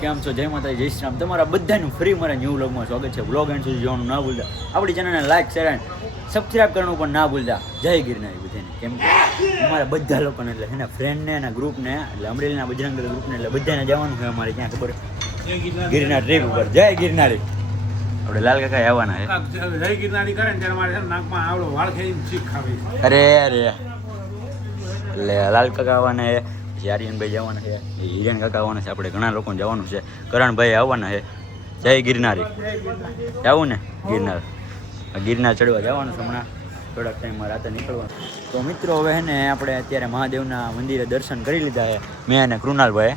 કેમ છો? જય માતા જય શ્રી રામ. તમારા બધાનું ફરી મારા ન્યૂ વ્લોગમાં સ્વાગત છે. વ્લોગ એન્ડ સુધી જોવાનું ના ભૂલતા, આપણી ચેનલને લાઈક શેર એન્ડ સબસ્ક્રાઈબ કરવાનું પણ ના ભૂલતા. જય ગિરનારી બધાને. કેમ કે અમારા બધા લોકોને એટલે એના ફ્રેન્ડને એના ગ્રુપને એટલે અમરેલીના બજરંગ દળ ગ્રુપને એટલે બધાને જવાનું છે અમારે ત્યાં ખબર ગિરનાર ટ્રીપ ઉપર. જય ગિરનારી. આપણે લાલ કાકા આવવાના છે. જય ગિરનારી કરે ને ત્યારે મારે નાકમાં આવડો વાળ ખેંચીને ચીક ખાવી. અરે એટલે લાલ કાકા આવવાના છે, આર્યનભાઈ જવાના છે, હિરેન કાકા આવવાના છે, આપણે ઘણા લોકો જવાનું છે, કરણભાઈ આવવાના છે. જય ગિરનારી. જવું ને ગિરનાર ચડવા જવાનું છે હમણાં થોડાક ટાઈમમાં રાતે નીકળવાનું. તો મિત્રો હવે છે ને આપણે અત્યારે મહાદેવના મંદિરે દર્શન કરી લીધા છે મેં અને કૃણાલભાઈ,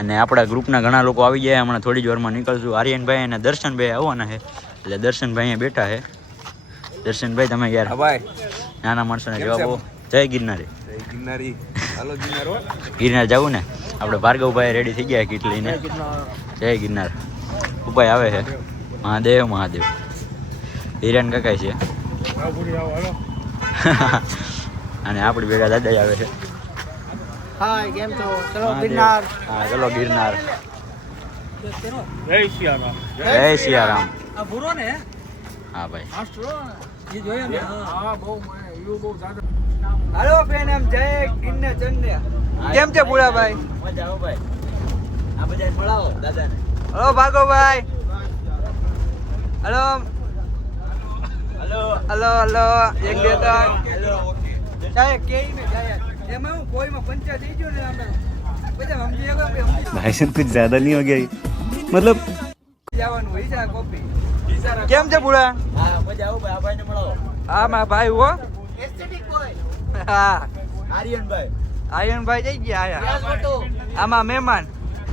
અને આપણા ગ્રુપના ઘણા લોકો આવી ગયા. હમણાં થોડી જ વારમાં નીકળશું. આર્યનભાઈ અને દર્શનભાઈ આવવાના છે એટલે દર્શનભાઈ અહીંયા બેઠા છે. દર્શનભાઈ તમે યાર નાના માણસોને જવાબો. જય ગિરનારી. ગિરનાર જવું ને આપણે ભાર્ગવભાઈ રેડી થઈ ગયા કીટ લઈને. જય ગિરનાર. ઉપાય આવે છે મહાદેવ મહાદેવ. હિરેન કાકા છે અને આપણી ભેગા દાદા આવે છે. હાય કેમ છો? ચલો ગિરનાર. હા ચલો ગિરનાર. જય સિયારામ. જય સિયારામ. આ ભૂરો ને? હા ભાઈ. એ જોયો ને? હા બહુ બહુ જાદુ. હાલો ફ્રેન્ડ એમ જય ગિરનાર ચંદને. કેમ છે ભૂરાભાઈ? મજા આવો ભાઈ. આ બધા મળાવો દાદાને. Hello Bhargavbhai. Hello hello hello hello એક બે ત્રણ. હેલો. જાય કેઈ મે જાય એમાં હું કોઈમાં પંચાયત થઈ ગયો ને અમે બધા સમજી ગયા કે भाई साहब कुछ ज्यादा नहीं हो गया मतलब જવાનું હોય છે કોપી. કેમ છે ભૂરા? હા મજા આવો ભાઈ. આ ભાઈને મળાવો. હા મારા ભાઈ હો. હા આર્યનભાઈ. આયનભાઈ જઈ ગયા આયા. આમાં મહેમાન.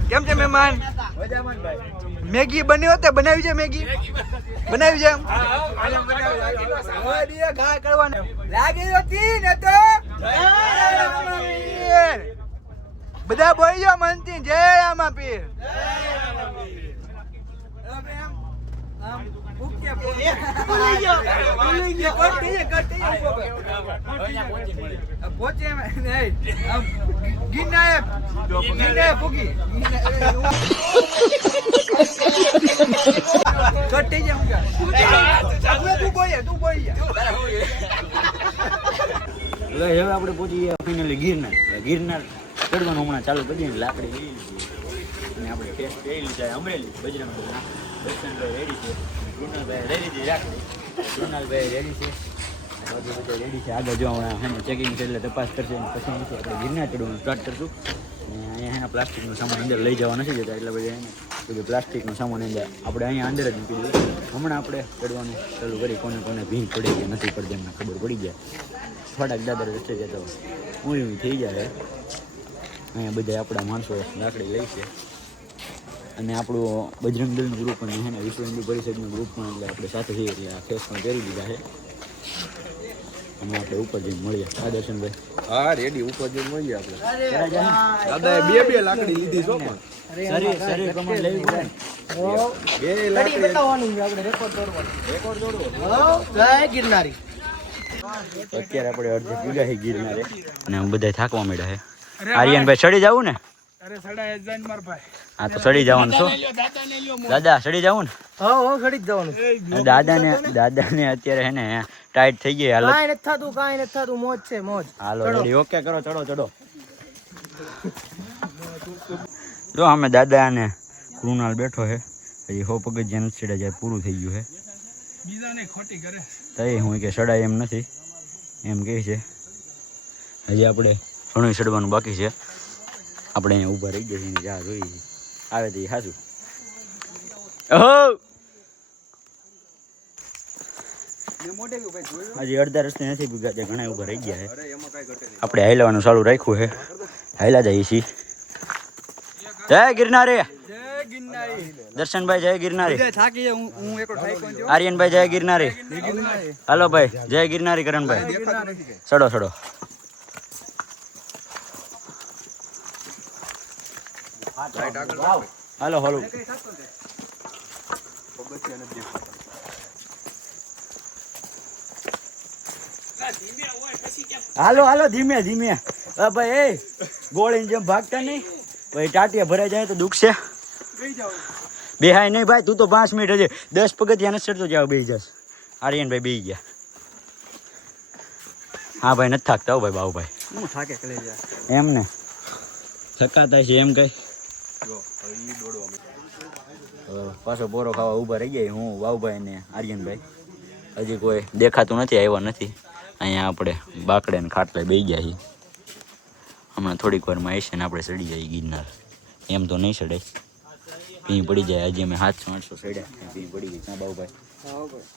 કેમ છે મહેમાન? મજામાં ભાઈ. મેગી બની હોતે બનાવી છે મેગી બનાવી છે લાગી હતી ને તો બધા બોલી જાઓ મનથી જય રામા પીર. હવે આપણે પહોંચી ગયા ફાઇનલી ગિરનાર. ગિરનાર ચડવાનું હમણાં ચાલુ કરીએ ને લાકડી લઈ લીધી અને આપણે ટેસ્ટ કરી લીધા. અમરેલી બજરંગ દળના દર્શનભાઈ રેડી છે, કૃણાલભાઈ રેડી છે, રાખડી કૃણાલભાઈ રેડી છે, બધું બધા રેડી છે. આગળ જો હમણાં હે ચેકિંગ છે એટલે તપાસ કરશે અને પછી અહીંથી આપણે ગિરનાર ચડવાનું સ્ટાર્ટ કરશું. અને અહીંયા એના પ્લાસ્ટિકનો સામાન અંદર લઈ જવા નથી જતા એટલે બધા એને બધું પ્લાસ્ટિકનો સામાન અંદર આપણે અહીંયા અંદર જ મૂકી દીધું. હમણાં આપણે ચડવાનું ચાલુ કરી. કોને કોને ભીડ પડી કે નથી પડતી એમને ખબર પડી જાય. થોડાક દાદર વચ્ચે જતો ઊંઘ થઈ જાય. અહીંયા બધા આપણા માણસો લાકડી લઈ છે અને આપણું બજરંગ દળનું ગ્રુપ અને છે ને વિશ્વ હિન્દુ પરિષદનું ગ્રુપ પણ એટલે આપણે સાથે છીએ એટલે આ ફેસ પણ કરી દીધા છે. અને આપણે ઉપર જઈને મળીએ. હા દર્શનભાઈ. હા રેડી ઉપર જઈને મળીએ આપણે. દાદાએ બે લાકડી લીધી છો પણ શરીર પ્રમાણે લેવી પડે. બે લાકડી જય ગિરનારી. અત્યારે આપણે અડધે પૂગા છે ગિરનારે અને બધા થાકવા માંડ્યા છે. આર્યનભાઈ ચડી જવું ને? અરે સડા જઈને માર ભાઈ. હા તો ચડી જવાનું છો દાદા? ચડી જવું ને? હા ચડી જ જવાનું. દાદાને અત્યારે હે ને ટાઈટ થઈ ગઈ હાલત. કાંઈ નથી થતું મોજ છે મોજ. હાલો રેડી ઓકે કરો. ચડો જો અમે દાદા અને કૃણાલ બેઠો છે. હજી 100 પગથિયા નથી ચડ્યા જાય પૂરું થઈ ગયું છે. બીજાને ખોટી કરે તઈ હું કે ચડાય એમ નથી એમ કહે છે. હજી આપણે ઘણું ચડવાનું બાકી છે. આપણે અહીંયા ઊભા રહી ગયા છીએ. જા જોઈ આવે તો એ સાચું. હજી અડધા રસ્તે નથી પૂગ્યા, ઘણા ઊભા રહી ગયા છે. આપણે હાઈલાવાનું ચાલુ રાખ્યું છે. હાઈલા જઈએ છીએ. જય ગિરનારી. દર્શનભાઈ જય ગિરનારી. આર્યનભાઈ જય ગિરનારી. હાલો ભાઈ જય ગિરનારી. કરણભાઈ ચડો. હાલો હાલો ધીમે ભાઈ. એ ગોળીની જેમ ભાગતા નહીં ભાઈ. ટાટિયા ભરાઈ જાય તો દુઃખ છે. બેહાય નહીં ભાઈ, તું તો 5 મિનિટ હજી 10 પગથિયા નથી ચડતો જાવ બેહી જશ. આર્યનભાઈ બેહી ગયા. હા ભાઈ નથી થાકતા હો ભાઈ બાબુભાઈ. હું થાકે કલે જા એમ ને થકાતા છે એમ કઈ. પાછો પોરો ખાવા ઊભા રહી ગયા હું, બાબુભાઈ ને આર્યનભાઈ. હજી કોઈ દેખાતું નથી, આવ્યા નથી. અહીંયા આપણે બાકડે ને ખાટલે બેસી ગયા છીએ. હમણાં થોડીક વારમાં આવશે ને આપણે ચડી જઈએ ગિરનાર. એમ તો નહીં ચડાય, ભીં પડી જાય. હજી અમે 700-800 ચડ્યા, ભીં પડી ગઈ. ક્યાં બાબુભાઈ? હા ભાઈ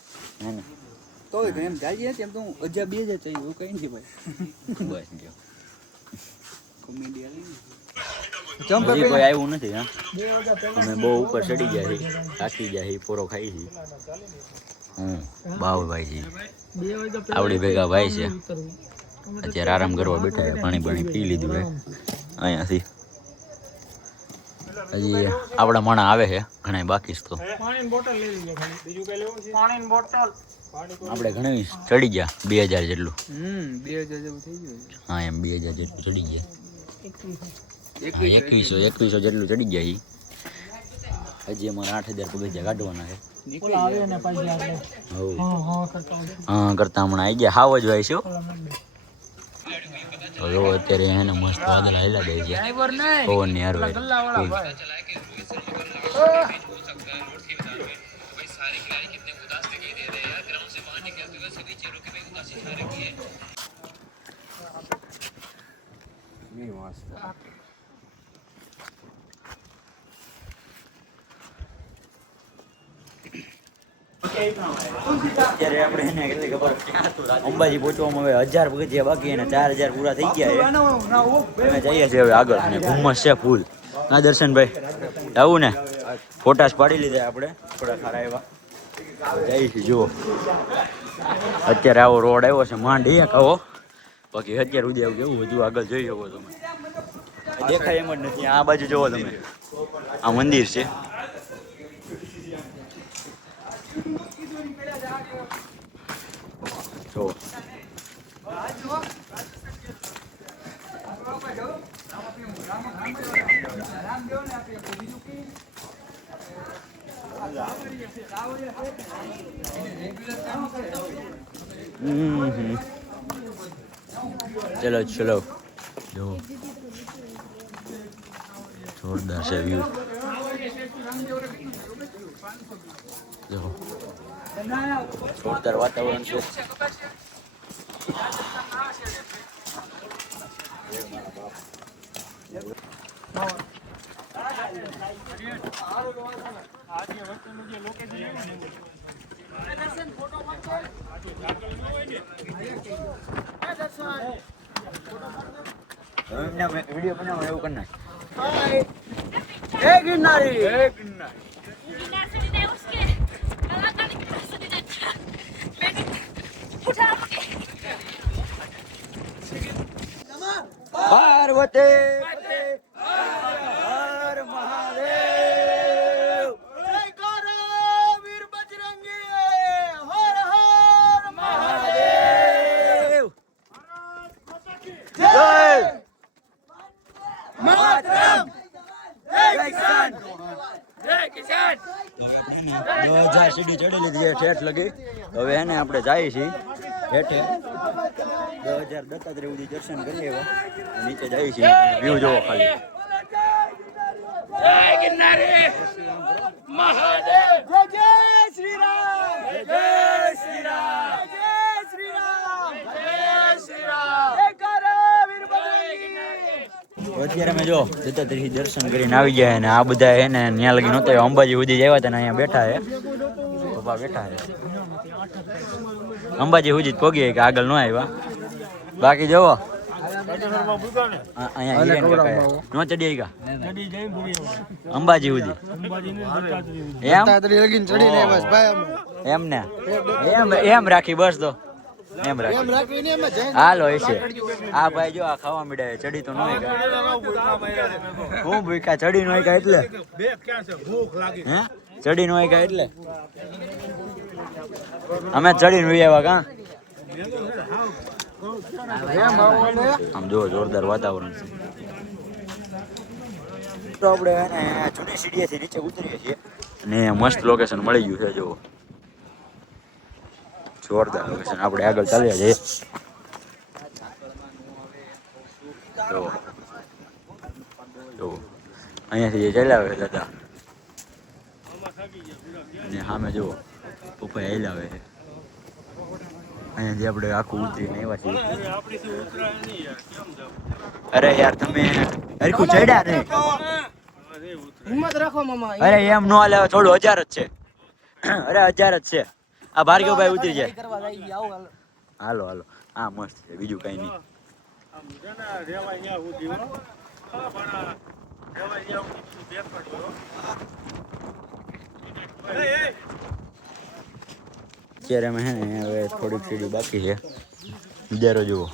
હે ને તો એમ જાય તેમ તો હું 1000-2000 ચાહીએ એવું કઈ નથી ભાઈ. બસ જો કોમેડી આલી હજી કોઈ આવ્યું નથી. હા અમે બહુ ઉપર ચડી ગયા છીએ, થાકી ગયા છીએ, પોરો ખાઈ છીએ. હું બાબુભાઈ છીએ, આવડી ભેગા ભાઈ છે. અત્યારે આરામ કરવા બેઠા છે, પાણી પી લીધું છે અહીંયાથી. હજી આપણા માણા આવે છે ઘણા બાકી છે. તો આપણે ઘણી ચડી ગયા 2000 જેટલું. 2000 જેવું થઈ ગયું. હા એમ 2000 જેટલું ચડી ગયા. 2100 જેટલું ચડી ગયા છીએ. હજી અમારે 8000 પગથિયા કાઢવાના છે. હા કરતા હમણાં આવી ગયા. હાવ જ હોય છે. જો અત્યારે એને મસ્ત વાદળા હેલા દે છે પવન ની હારવે. અત્યારે આપણે એને કેટલી ખબર અંબાજી પહોંચવામાં હવે 1000 પગથિયા બાકી અને 4000 પૂરા થઈ ગયા છે. અમે જઈએ છીએ હવે આગળ અને ધુમ્મસ છે ફૂલ. ના દર્શનભાઈ આવું ને ફોટાસ પાડી લીધા આપણે થોડા સારા એવા. જઈએ છીએ જુઓ અત્યારે આવો રોડ આવ્યો છે માંડ એક આવો. બાકી અત્યારે સુધી આવું કેવું બધું આગળ જોઈ શકો તમે. દેખાય એમ જ નથી. આ બાજુ જુઓ તમે, આ મંદિર છે. જો ચલો ચલો જો જોરદાર છે વ્યૂ. જો જોરદાર વાતાવરણ છે. વિડીયો બનાવો એવું કરી નાખ. ગિરનારી પાર્વતી હર મહાદેવ. વીર બજરંગી હર હર મહાદેવ જય માતરમ જય કિસાન. 2000 સીડી ચડી લીધી છે ઠેઠ લગી. હવે એને આપણે જઈએ છીએ હેઠે 2000 દત્તાત્રેય સુધી દર્શન કરી એવા નીચે જઈએ છીએ. વ્યૂ જોવો ખાલી. જય ગિરનારી મહાદેવ જય શ્રી રામ જય શ્રી રામ જય શ્રી રામ જય શ્રી રામ જય કરો વીર બજરંગી. અત્યારે અમે જો દત્તાત્રેય દર્શન કરીને આવી ગયા અને આ બધા હે ને ત્યાં લગી નહોતા અંબાજી સુધી જ આવ્યા હતા ને અહીંયા બેઠા હે પપ્પા બેઠા હે. અંબાજી સુધી જ પહોંચી કે આગળ ન આવ્યા. બાકી જોવો અહીંયા હિરેન કાકા નો ચડી ગયા અંબાજી સુધી. એમ ને એમ રાખી બસ તો એમ રાખી હાલો હશે. આ ભાઈ જો આ ખાવા મીડા ચડી તો ન હોય હું ભૂખા ચડી નો હોય એટલે હે ચડી નો હોય એટલે અમે ચડી નું આવ્યા કા. આમ જો જોરદાર વાતાવરણ છે. તો આપણે એને જૂની સીડીએથી નીચે ઉતરીએ છીએ અને મસ્ત લોકેશન મળી ગયું છે. જુઓ, જોરદાર લોકેશન. આપણે આગળ ચાલ્યા જઈએ. જો અહીંયાથી જે ચાલ્યા આવે દાદા અને સામે જુઓ પપ્પા હેલાવે છે. અહીંયાથી આપણે આખું ઉતરીને આવ્યા છીએ. અરે યાર તમે હરખું ચડ્યા ને. હિંમત રાખો મામા. અરે એમ નો હાલે, થોડું 1000 જ છે. અરે 1000 જ છે. આ ભાર્ગવભાઈ ઉતરી જાય. કરવા જાય આવો હાલો હાલો. હા મસ્ત છે, બીજું કઈ નહીં. અત્યારે અમે હે ને હવે થોડીક સીડી બાકી છે. નજારો જુઓ.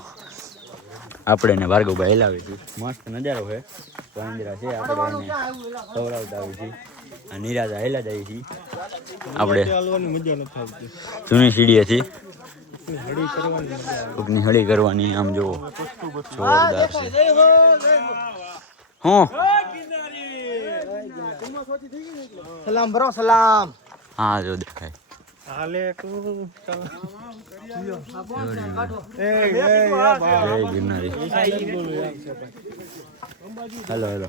આપણે ને ભાર્ગવભાઈ હેલાવી છીએ. મસ્ત નજારો છે. વાંદરા છે, આપણે એને સવરાવતા આવી છીએ. આ નિરાજા હેલા જાય છીએ આપણે જૂની સીડી હતી. કોકની હળી કરવાની. આમ જુઓ જોરદાર છે. હું સલામ ભરો સલામ. હા જો દેખાય. જય ગિરનારી. Hello hello.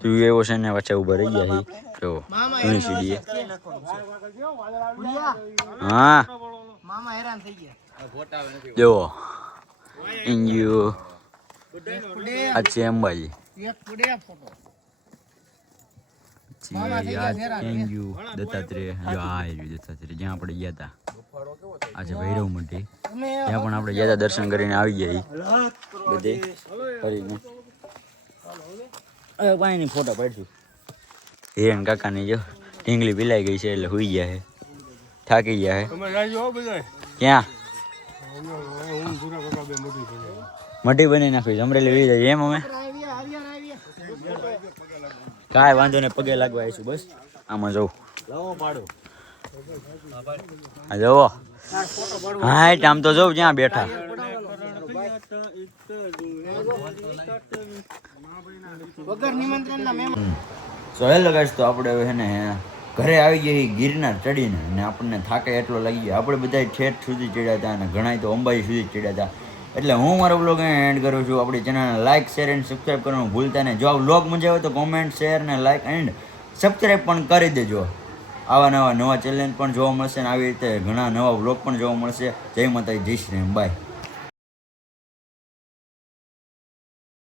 તું એવો છે ને વચ્ચે ઉભા રહી ગયા છે. જો જૂની સીડી. હા મામા હેરાન થઈ ગયા. જો ઇન્જુ આ છે અંબાજી. એક પુડે ફોટો. દત્તાત્રેય. જો આ આવ્યું દત્તાત્રેય જ્યાં આપણે ગયા હતા. આજે ભૈરવ મંડી ત્યાં પણ આપણે ગયા હતા. દર્શન કરીને આવી ગયા બધે ફરીને. હવે પાણીની ફોટા પાડશું. હિરેન કાકાની જો ઢીંગલી પીલાઈ ગઈ છે એટલે હુઈ ગયા છે, થાકી ગયા છે. ક્યાં મઢી બની નાખી અમરેલી વહી જાય એમ. અમે કાંઈ વાંધો ને પગે લાગવા આવીશું બસ. આમાં જવું હા જવો. હા આમ તો જવું જ્યાં બેઠા. વગર નિમંત્રણના મહેમાન. સો હેલો ગાઈસ, તો આપણે હવે ને ઘરે આવી ગયા ગિરનાર ચડીને અને આપણને થાકે એટલો લાગી ગયો. આપણે બધા ઠેઠ સુધી ચડ્યા હતા અને ઘણા તો અંબાજી સુધી ચડ્યા હતા. એટલે હું મારો બ્લોગ એન્ડ કરું છું. આપણી ચેનલને લાઇક શેર એન્ડ સબસ્ક્રાઈબ કરવાનું ભૂલતા નહીં. જો આ બ્લોગ મજા આવે તો કોમેન્ટ શેર ને લાઇક એન્ડ સબસ્ક્રાઈબ પણ કરી દેજો. આવા નવા ચેલેન્જ પણ જોવા મળશે અને આવી રીતે ઘણા નવા બ્લોગ પણ જોવા મળશે. જય માતાજી, જય શ્રી રામ, બાય.